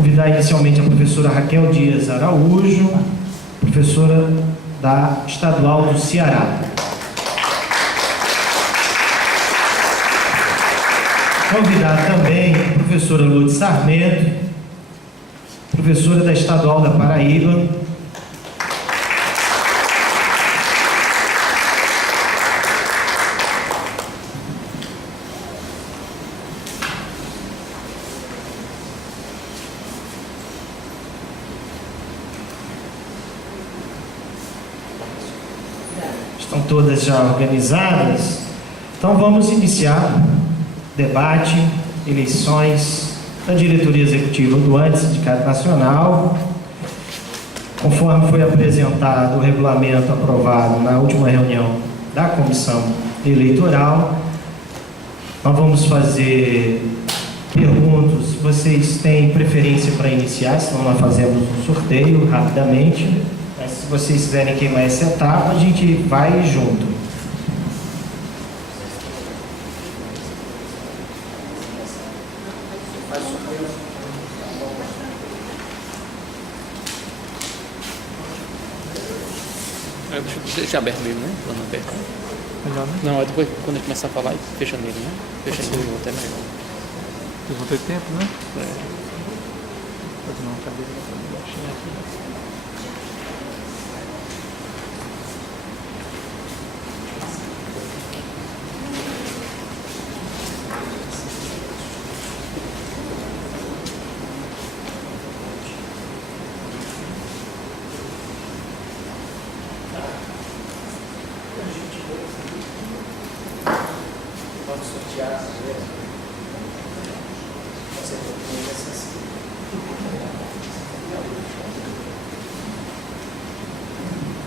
Convidar inicialmente a professora Raquel Dias Araújo, professora da Estadual do Ceará. Convidar também a professora Lourdes Sarmento, professora da Estadual da Paraíba. Estão todas já organizadas? Então vamos iniciar debate, eleições da diretoria executiva do Sindicato Nacional. Conforme foi apresentado o regulamento aprovado na última reunião da comissão eleitoral, nós vamos fazer perguntas. Vocês têm preferência para iniciar, senão nós fazemos um sorteio rapidamente. Mas se vocês quiserem queimar essa etapa, a gente vai junto. Deixa aberto mesmo, né? Plano aberto. Melhor, né? Não, é depois quando ele começar a falar, fecha nele, né? Fecha nele, até melhor. Vocês vão ter tempo, né? É. Pode não, cadeira baixinha aqui.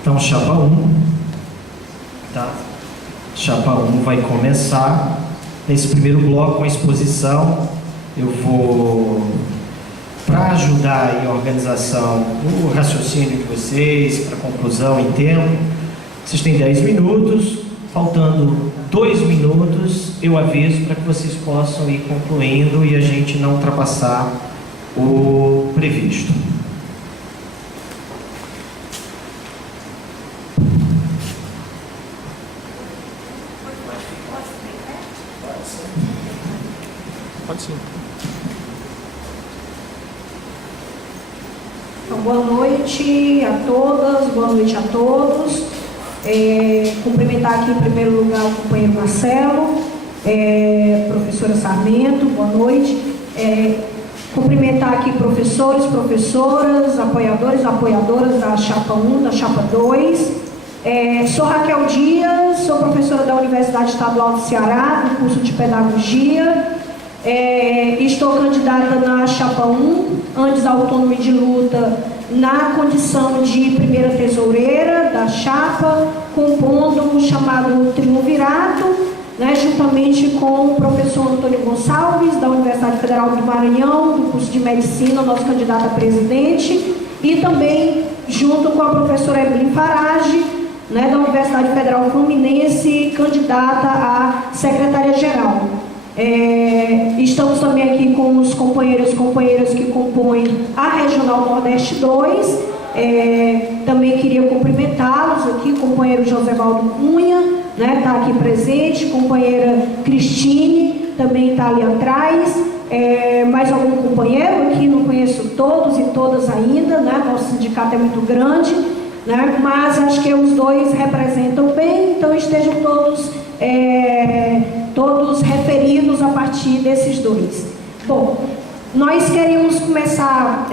Então, chapa 1, tá? Chapa 1 vai começar. Nesse primeiro bloco, com a exposição, eu vou, para ajudar aí a organização, o raciocínio de vocês, para conclusão em tempo, vocês têm 10 minutos, faltando 2 minutos, eu aviso para que vocês possam ir concluindo e a gente não ultrapassar o previsto. Pode sim. Então, boa noite a todas, boa noite a todos. Cumprimentar aqui em primeiro lugar o companheiro Marcelo, professora Sarmento, boa noite. Cumprimentar aqui professores, professoras, apoiadores, apoiadoras da Chapa 1, da Chapa 2. Sou Raquel Dias, sou professora da Universidade Estadual do Ceará, do curso de Pedagogia. Estou candidata na Chapa 1, antes autônoma de luta, na condição de primeira tesoureira da Chapa, compondo o chamado triunvirato, né, juntamente com o professor Antônio Gonçalves, da Universidade Federal do Maranhão, do curso de Medicina, nosso candidato a presidente, e também junto com a professora Evelyn Farage, né, da Universidade Federal Fluminense, candidata a secretária-geral. Estamos também aqui com os companheiros e companheiras que compõem a Regional Nordeste 2. Também queria cumprimentá-los aqui, companheiro Josevaldo Cunha, né, está aqui presente, companheira Cristine, também está ali atrás. Mais algum companheiro aqui, não conheço todos e todas ainda, né, nosso sindicato é muito grande, né, mas acho que os dois representam bem, então estejam todos referidos a partir desses dois. Bom, nós queremos começar,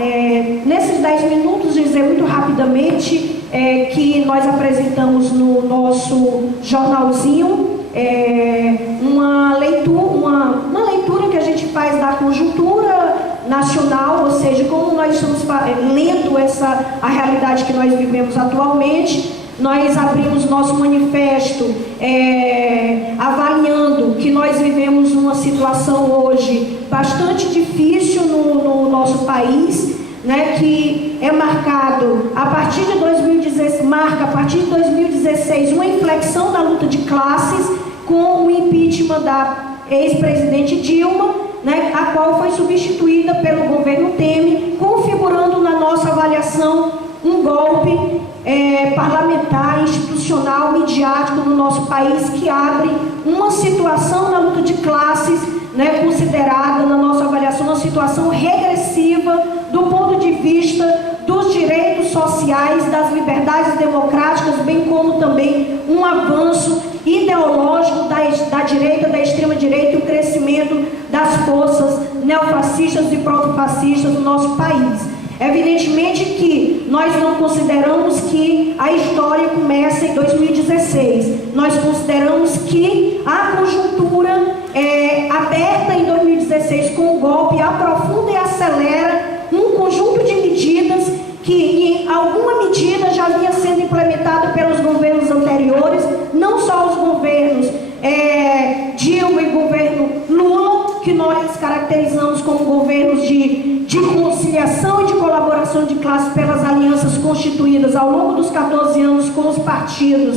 nesses 10 minutos, dizer muito rapidamente que nós apresentamos no nosso jornalzinho uma leitura que a gente faz da conjuntura nacional, ou seja, como nós estamos lendo a realidade que nós vivemos atualmente. Nós abrimos nosso manifesto avaliando que nós vivemos uma situação hoje bastante difícil no nosso país, né, que é marcado a partir de 2016 uma inflexão da luta de classes com o impeachment da ex-presidente Dilma né, a qual foi substituída pelo governo Temer, configurando na nossa avaliação um golpe parlamentar, institucional, midiático no nosso país, que abre uma situação na luta de classes, né, considerada, na nossa avaliação, uma situação regressiva do ponto de vista dos direitos sociais, das liberdades democráticas, bem como também um avanço ideológico da direita, da extrema-direita, e o crescimento das forças neofascistas e protofascistas no nosso país. Evidentemente que nós não consideramos que a história começa em 2016. Nós consideramos que a conjuntura aberta em 2016 com o golpe aprofunda e acelera um conjunto de medidas que, em alguma medida, já vinha sendo implementado pelos governos anteriores, não só os governos Dilma e governo Lula, que nós caracterizamos como governos de conciliação e de colaboração de classe pelas alianças constituídas ao longo dos 14 anos com os partidos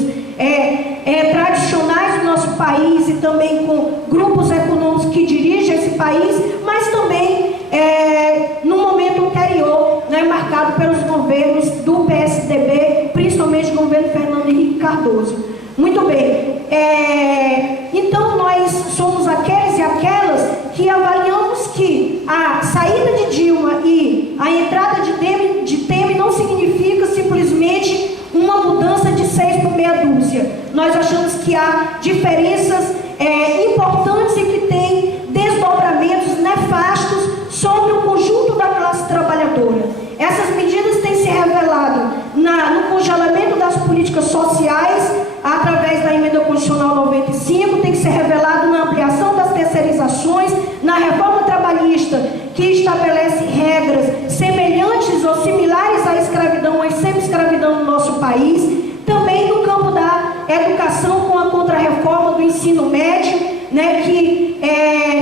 tradicionais do nosso país e também com grupos econômicos que dirigem esse país, mas também no momento anterior, né, marcado pelos governos do PSDB, principalmente o governo Fernando Henrique Cardoso. Muito bem, então nós somos aqueles e aquelas que avaliamos que a saída de Dilma e a entrada de Temer não significa simplesmente uma mudança de 6 por meia dúzia. Nós achamos que há diferenças importantes e que têm desdobramentos nefastos sobre o conjunto da classe trabalhadora. Essas medidas têm se revelado no congelamento das políticas sociais, através da emenda constitucional 95, tem que ser revelado na ampliação das terceirizações, na reforma trabalhista, que estabelece regras semelhantes ou similares à escravidão, à semi-escravidão no nosso país, também no campo da educação, com a contrarreforma do ensino médio, né, que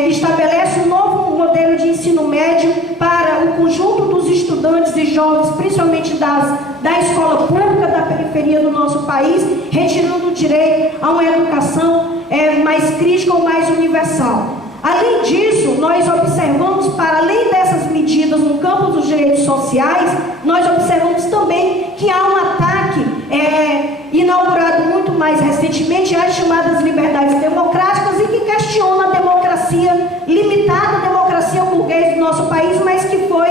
estabelece um novo modelo de ensino médio para o conjunto dos estudantes e jovens, principalmente da escola pública da periferia do nosso país, retirando o direito a uma educação mais crítica ou mais universal. Além disso, nós observamos, para além dessas medidas no campo dos direitos sociais, nós observamos também que há um ataque inaugurado muito mais recentemente às chamadas liberdades democráticas e que questiona a democracia limitada, a democracia burguesa do nosso país, mas que foi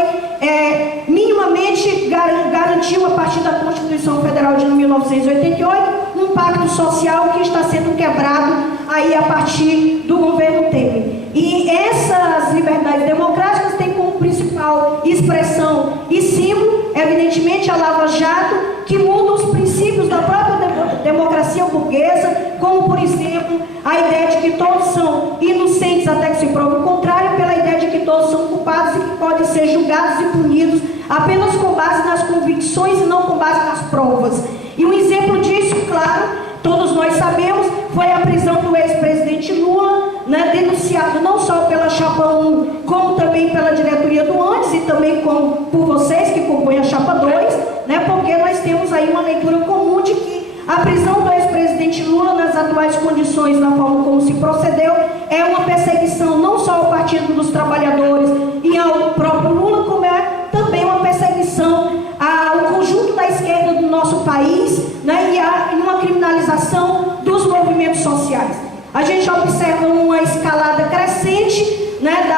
minimamente garantiu a partir da Constituição Federal de 1988 um pacto social que está sendo quebrado aí a partir do governo Temer. E essas liberdades democráticas têm como principal expressão e símbolo, evidentemente, a Lava Jato, que muda os princípios da própria democracia burguesa, como, por exemplo, a ideia de que todos são inocentes até que se prove o contrário, pela ideia de que todos são culpados e que podem ser julgados e punidos apenas com base nas convicções e não com base nas provas. E um exemplo disso, claro, todos nós sabemos, foi a prisão do ex-presidente Lula, né, denunciado não só pela Chapa 1, como também pela diretoria do Andes e também por vocês que compõem a Chapa 2, né, porque nós temos aí uma leitura comum de que a prisão do ex-presidente Lula, nas atuais condições, na forma como se procedeu, é uma perseguição não só ao Partido dos Trabalhadores e ao próprio Lula, como é também uma perseguição ao conjunto da esquerda do nosso país, né, e uma criminalização dos movimentos sociais. A gente observa uma escalada crescente, né,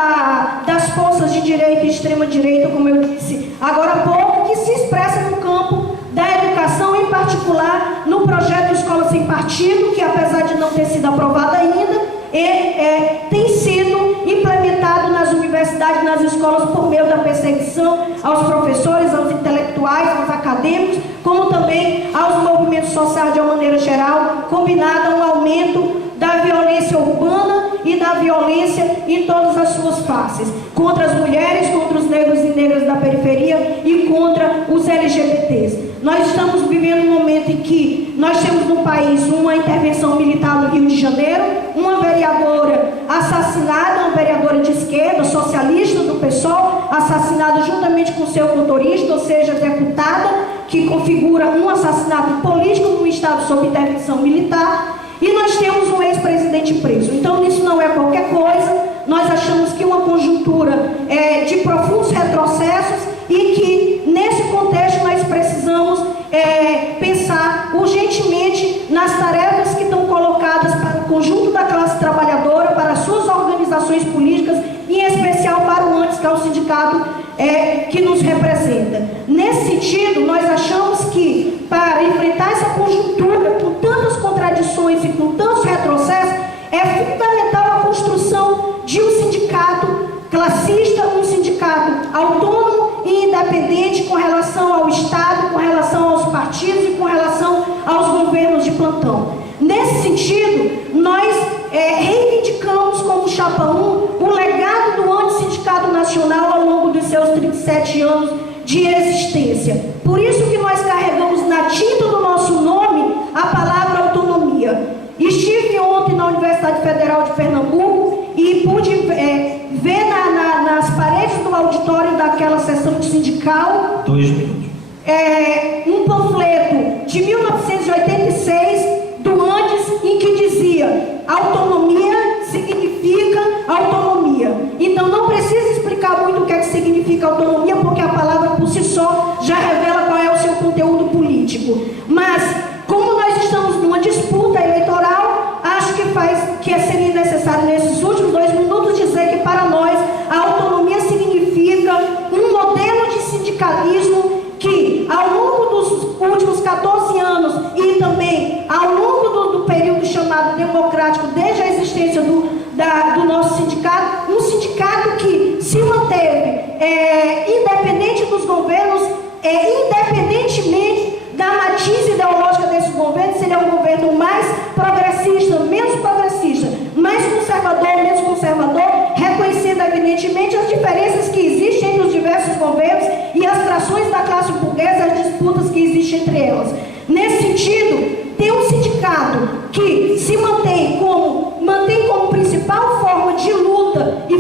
das forças de direita e extrema-direita, como eu disse agora há pouco, que se expressa no campo da educação, em particular no projeto Escola Sem Partido, que apesar de não ter sido aprovado ainda, tem sido implementado nas universidades, nas escolas, por meio da perseguição aos professores, aos intelectuais, aos acadêmicos, como também aos movimentos sociais de uma maneira geral, combinado a um aumento da violência urbana e da violência em todas as suas faces, contra as mulheres, contra os negros e negras da periferia e contra os LGBTs. Nós estamos vivendo um momento em que nós temos no país uma intervenção militar no Rio de Janeiro, uma vereadora assassinada, uma vereadora de esquerda, socialista do PSOL, assassinada juntamente com seu motorista, ou seja, deputada, que configura um assassinato político no Estado sob intervenção militar. E nós temos um ex-presidente preso. Então, isso não é qualquer coisa. Nós achamos que uma conjuntura de profundos retrocessos e que, nesse contexto, nós precisamos pensar urgentemente nas tarefas que estão colocadas para o conjunto da classe trabalhadora, para as suas organizações políticas, em especial para o ANDES, que é o sindicato que nos representa. Nesse sentido, nós achamos que, para enfrentar essa conjuntura com tantas contradições e com tantos retrocessos, é fundamental a construção de um sindicato classista, um sindicato autônomo e independente com relação ao Estado, com relação aos partidos e com relação aos governos de plantão. Nesse sentido, nós reivindicamos como Chapa 1 o legado do Antissindicato Nacional ao longo dos seus 37 anos de existência. Por isso que nós carregamos na tinta do nosso nome a palavra autonomia. Estive ontem na Universidade Federal de Pernambuco e pude ver nas paredes do auditório daquela sessão sindical 2 minutos. Um panfleto de 1986 do Andes, em que dizia: autonomia significa autonomia. Então não precisa explicar muito o que é que significa autonomia, porque a palavra por si só já revela qual é o seu conteúdo político. Mas como nós estamos numa disputa eleitoral, acho que seria necessário nesses últimos 2 minutos dizer que para nós a autonomia significa um modelo de sindicalismo que, ao longo dos últimos 14 anos e também ao longo do período chamado democrático, desde a existência do nosso sindicato, um sindicato que se manteve independente dos governos, independentemente da matiz ideológica desse governo, se ele é um governo mais progressista, menos progressista, mais conservador, menos conservador, reconhecendo evidentemente as diferenças que existem entre os diversos governos e as trações da classe burguesa, as disputas que existem entre elas. Nesse sentido, ter um sindicato que se mantém como principal forma de luta e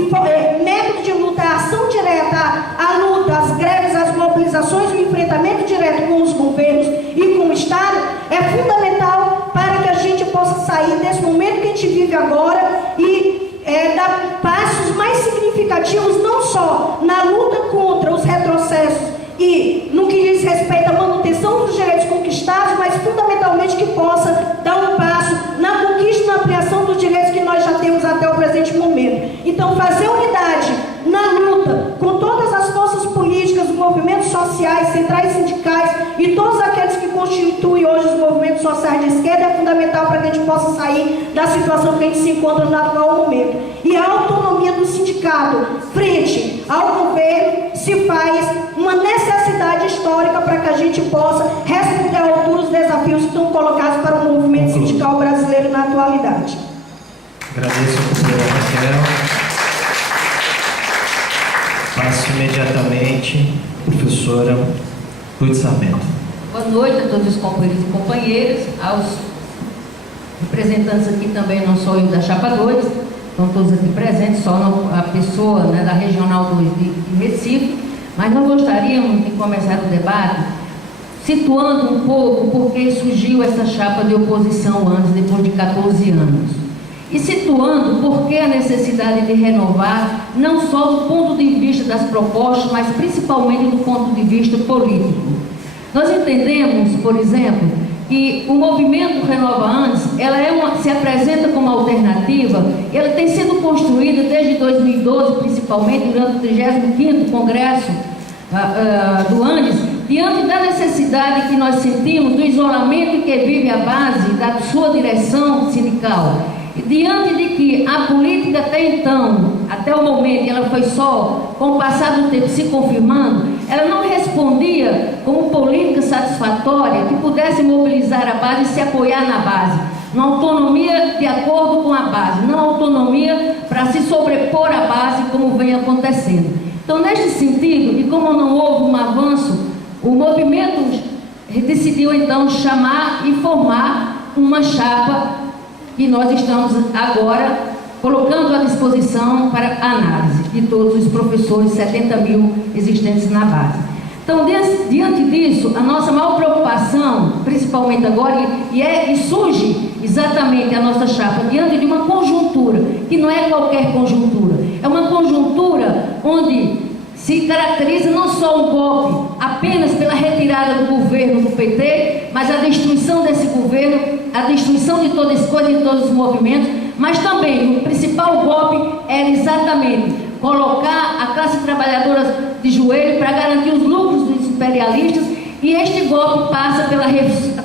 método de luta, a ação direta, a luta, as greves, as mobilizações, o enfrentamento direto com os governos e com o Estado, é fundamental para que a gente possa sair desse momento que a gente vive agora e dar passos mais significativos, não só na luta contra os retrocessos e no que diz respeito à manutenção dos direitos conquistados, mas fundamentalmente que possa dar um passo na conquista e na ampliação dos direitos que nós já temos até o presente momento. Então, fazer unidade na luta com todas as forças políticas, movimentos sociais, centrais sindicais e todos aqueles que constituem hoje os movimentos sociais de esquerda é fundamental para que a gente possa sair da situação que a gente se encontra no atual momento. E a autonomia do sindicato frente ao governo se faz uma necessidade histórica para que a gente possa responder à altura os desafios que estão colocados para o movimento sindical brasileiro na atualidade. Agradeço a companheira Raquel. Passo imediatamente a professora Ruth Sarmento. Boa noite a todos os companheiros e companheiras, aos representantes aqui também, não só eu da Chapa 2, estão todos aqui presentes, só a pessoa da Regional 2 de Recife, mas nós gostaríamos de começar o debate situando um pouco por que surgiu essa chapa de oposição antes, depois de 14 anos. E situando por que a necessidade de renovar, não só do ponto de vista das propostas, mas principalmente do ponto de vista político. Nós entendemos, por exemplo, que o movimento Renova Andes, se apresenta como alternativa, ela tem sido construída desde 2012, principalmente durante o 35º Congresso do Andes, diante da necessidade que nós sentimos do isolamento que vive a base da sua direção sindical. Diante de que a política até então, até o momento, ela foi só, com o passar do tempo, se confirmando, ela não respondia como política satisfatória que pudesse mobilizar a base e se apoiar na base. Uma autonomia de acordo com a base, não autonomia para se sobrepor à base como vem acontecendo. Então, neste sentido, e como não houve um avanço, o movimento decidiu então chamar e formar uma chapa que nós estamos agora colocando à disposição para análise de todos os professores, 70 mil existentes na base. Então, diante disso, a nossa maior preocupação, principalmente agora, e surge exatamente a nossa chapa diante de uma conjuntura, que não é qualquer conjuntura, É uma conjuntura onde se caracteriza não só um golpe apenas pela retirada do governo do PT, mas a destruição desse governo, a destruição de toda essa coisa, de todos os movimentos, mas também o principal golpe era exatamente colocar a classe trabalhadora de joelho para garantir os lucros dos imperialistas, e este golpe passa pela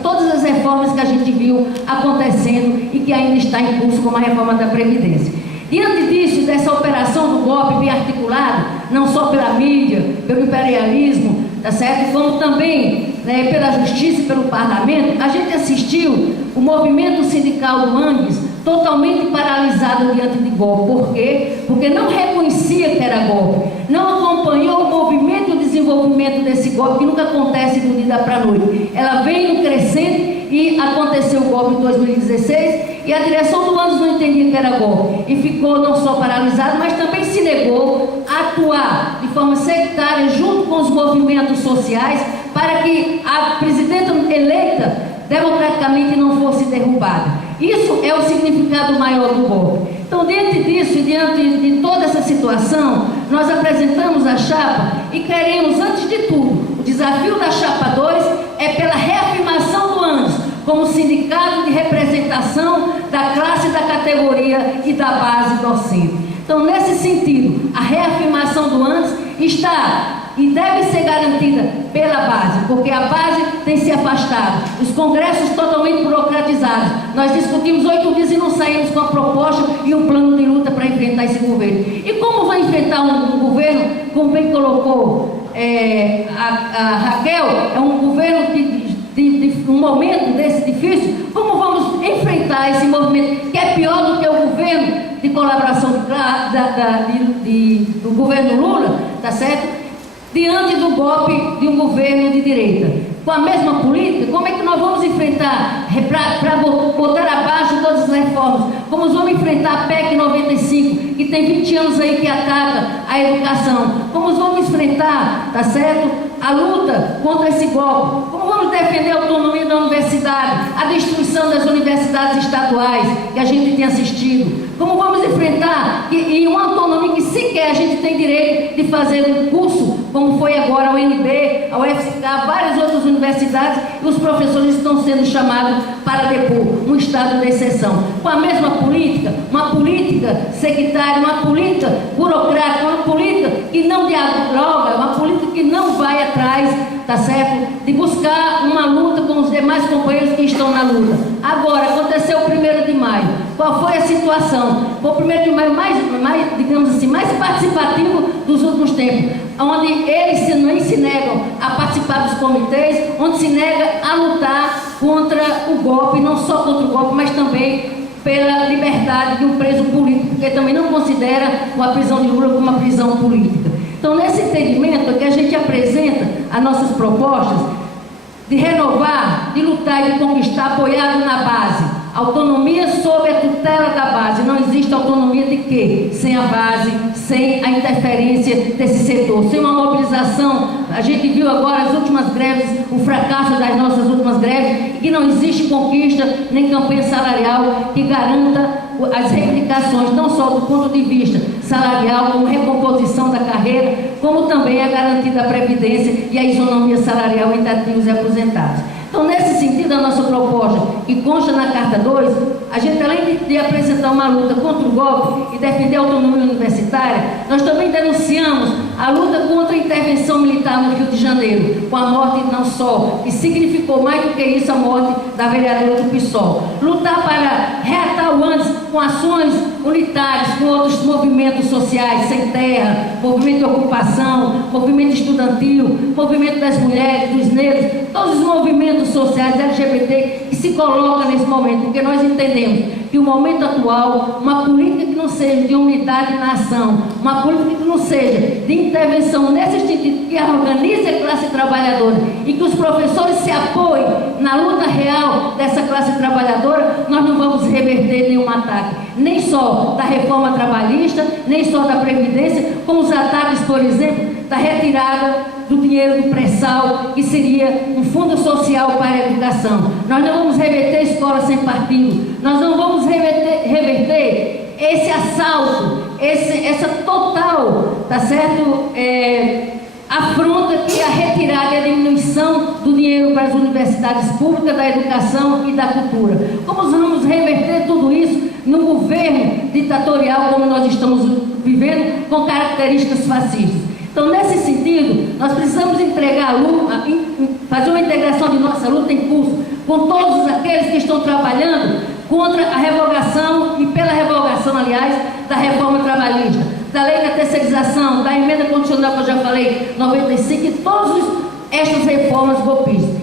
todas as reformas que a gente viu acontecendo e que ainda está em curso, como a reforma da Previdência. Diante disso, dessa operação do golpe bem articulada, não só pela mídia, pelo imperialismo, tá certo? Como também, né, pela justiça e pelo parlamento, a gente assistiu o movimento sindical do Mangues totalmente paralisado diante de golpe. Por quê? Porque não reconhecia que era golpe, não acompanhou o movimento e o desenvolvimento desse golpe, que nunca acontece do dia para a noite. Ela vem crescendo e aconteceu o golpe em 2016 e a direção do Mangues não entendia que era golpe e ficou não só paralisado, mas também se negou a atuar de forma sectária junto com os movimentos sociais para que a presidenta eleita democraticamente não fosse derrubada. Isso é o significado maior do golpe. Então, diante disso e diante de toda essa situação, nós apresentamos a chapa e queremos, antes de tudo, o desafio da chapa 2 é pela reafirmação do ANDES como sindicato de representação da classe, da categoria e da base docente. Então, nesse sentido, a reafirmação do ANDES está e deve ser garantida pela base, porque a base tem se afastado, os congressos totalmente burocratizados. Nós discutimos 8 dias e não saímos com a proposta e um plano de luta para enfrentar esse governo. E como vai enfrentar um governo, como bem colocou a Raquel, é um governo de um momento desse difícil? Como vamos enfrentar esse movimento, que é pior do que o governo de colaboração do governo Lula, tá certo? Diante do golpe de um governo de direita, com a mesma política, como é que nós vamos enfrentar, para botar abaixo todas as reformas? Como vamos enfrentar a PEC 95, que tem 20 anos aí que ataca a educação? Como vamos enfrentar, tá certo, a luta contra esse golpe? Como vamos defender a autonomia da universidade, a destruição das universidades estaduais, que a gente tem assistido? Como vamos enfrentar e uma autonomia que sequer a gente tem direito de fazer um curso, como foi agora a UNB, a UFSC, várias outras universidades, e os professores estão sendo chamados para depor um estado de exceção. Com a mesma política, uma política sectária, uma política burocrática, uma política que não dialoga, uma política que não vai atrás, tá certo, de buscar uma luta com os demais companheiros que estão na luta. Agora, aconteceu o 1º de maio. Qual foi a situação? Foi o 1º de maio digamos assim, mais participativo dos últimos tempos, onde eles nem se negam a participar dos comitês, onde se nega a lutar contra o golpe, não só contra o golpe, mas também pela liberdade de um preso político, porque também não considera a prisão de Lula como uma prisão política. Então, nesse entendimento é que a gente apresenta as nossas propostas de renovar, de lutar e de conquistar, apoiado na base. Autonomia sob a tutela da base. Não existe autonomia de quê? Sem a base, sem a interferência desse setor, sem uma mobilização. A gente viu agora as últimas greves, o fracasso das nossas últimas greves, e que não existe conquista nem campanha salarial que garanta as reivindicações, não só do ponto de vista salarial, como recomposição da carreira, como também a garantia da previdência e a isonomia salarial entre ativos e aposentados. Então, nesse sentido, a nossa proposta, que consta na Carta 2, a gente, além de apresentar uma luta contra o golpe e defender a autonomia universitária, nós também denunciamos a luta contra a intervenção militar no Rio de Janeiro, com a morte não só, que significou mais do que isso, a morte da vereadora do PSOL. Lutar para reatar o ANDES com ações unitárias, com outros movimentos sociais, sem terra, movimento de ocupação, movimento estudantil, movimento das mulheres, dos negros, todos os movimentos sociais LGBT que se colocam nesse momento, porque nós entendemos que o momento atual, uma política que não seja de unidade na ação, uma política que não seja de intervenção nesse sentido, que organize a classe trabalhadora e que os professores se apoiem na luta real dessa classe trabalhadora, nós não vamos reverter nenhum ataque, nem só da reforma trabalhista, nem só da Previdência, como os ataques, por exemplo, da retirada do dinheiro do pré-sal, que seria um fundo social para a educação. Nós não vamos reverter escola sem partido, nós não vamos reverter esse assalto essa total, tá certo, afronta que a retirada e a diminuição do dinheiro para as universidades públicas, da educação e da cultura. Como vamos reverter tudo isso no governo ditatorial como nós estamos vivendo, com características fascistas? Então, nesse sentido, nós precisamos fazer uma integração de nossa luta em curso com todos aqueles que estão trabalhando contra a revogação e pela revogação, aliás, da reforma trabalhista, da lei da terceirização, da emenda constitucional que eu já falei, 95, e todas estas reformas golpistas.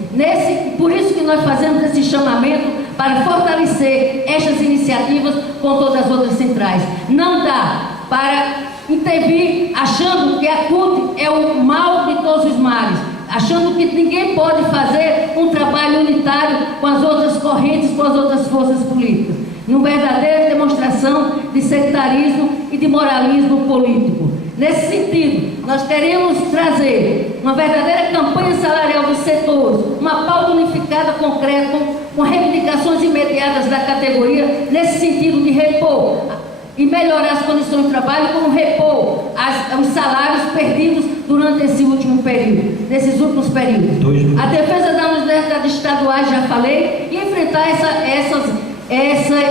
Por isso que nós fazemos esse chamamento para fortalecer estas iniciativas com todas as outras centrais. Não dá para intervir achando que a CUT é o mal de todos os males, achando que ninguém pode fazer um trabalho unitário com as outras correntes, com as outras forças políticas. Uma verdadeira demonstração de sectarismo e de moralismo político. Nesse sentido, nós queremos trazer uma verdadeira campanha salarial dos setores, uma pauta unificada concreta, com reivindicações imediatas da categoria, nesse sentido de repor e melhorar as condições de trabalho, como repor os salários perdidos durante esse último período, nesses últimos períodos. A defesa das universidades estaduais, já falei, e enfrentar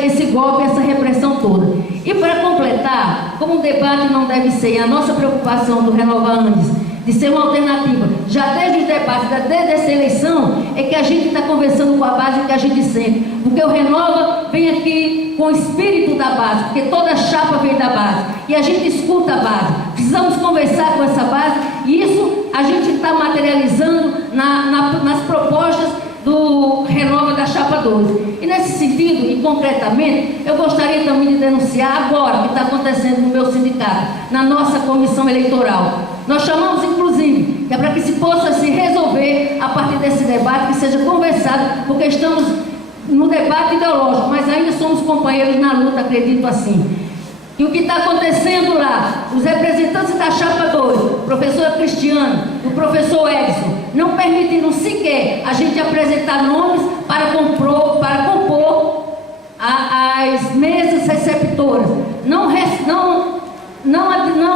esse golpe, essa repressão toda. E para completar, como o debate não deve ser, a nossa preocupação do Renova Andes de ser uma alternativa, já desde os debates, desde essa eleição, é que a gente está conversando com a base que a gente sente, porque o Renova vem aqui com o espírito da base, porque toda chapa vem da base, e a gente escuta a base, precisamos conversar com essa base, e isso a gente está materializando nas propostas do Renova da Chapa 12. E nesse sentido, e concretamente, eu gostaria também de denunciar agora o que está acontecendo no meu sindicato, na nossa comissão eleitoral. Nós chamamos, inclusive, que é para que se possa se resolver a partir desse debate, que seja conversado, porque estamos no debate ideológico, mas ainda somos companheiros na luta, acredito assim. E o que está acontecendo lá, os representantes da Chapa 2, o professor Cristiano, o professor Edson, não permitiram sequer a gente apresentar nomes para compor as mesas receptoras. Não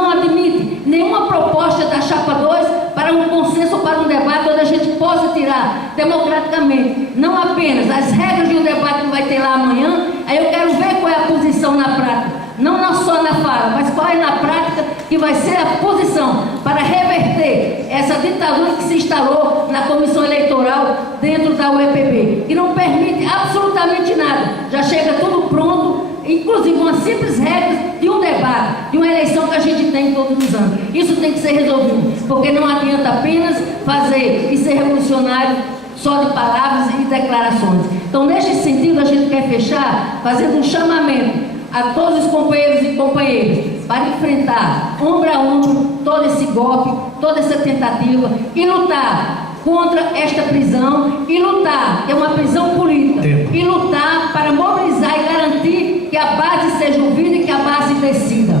admite nenhuma proposta da Chapa 2 para um consenso ou para um debate onde a gente possa tirar democraticamente, não apenas as regras de um debate que vai ter lá amanhã. Aí eu quero ver qual é a posição na prática, não só na fala, mas qual é na prática que vai ser a posição para reverter essa ditadura que se instalou na comissão eleitoral dentro da UEPB, que não permite absolutamente nada, já chega tudo pronto, inclusive uma simples regra de um debate, de uma eleição que a gente tem todos os anos. Isso tem que ser resolvido, porque não adianta apenas fazer e ser revolucionário só de palavras e declarações. Então, neste sentido, a gente quer fechar fazendo um chamamento a todos os companheiros e companheiras para enfrentar ombro a ombro todo esse golpe, toda essa tentativa, e lutar contra esta prisão, e lutar, que é uma prisão política, e lutar para mobilizar e garantir que a base seja ouvida e que a base decida.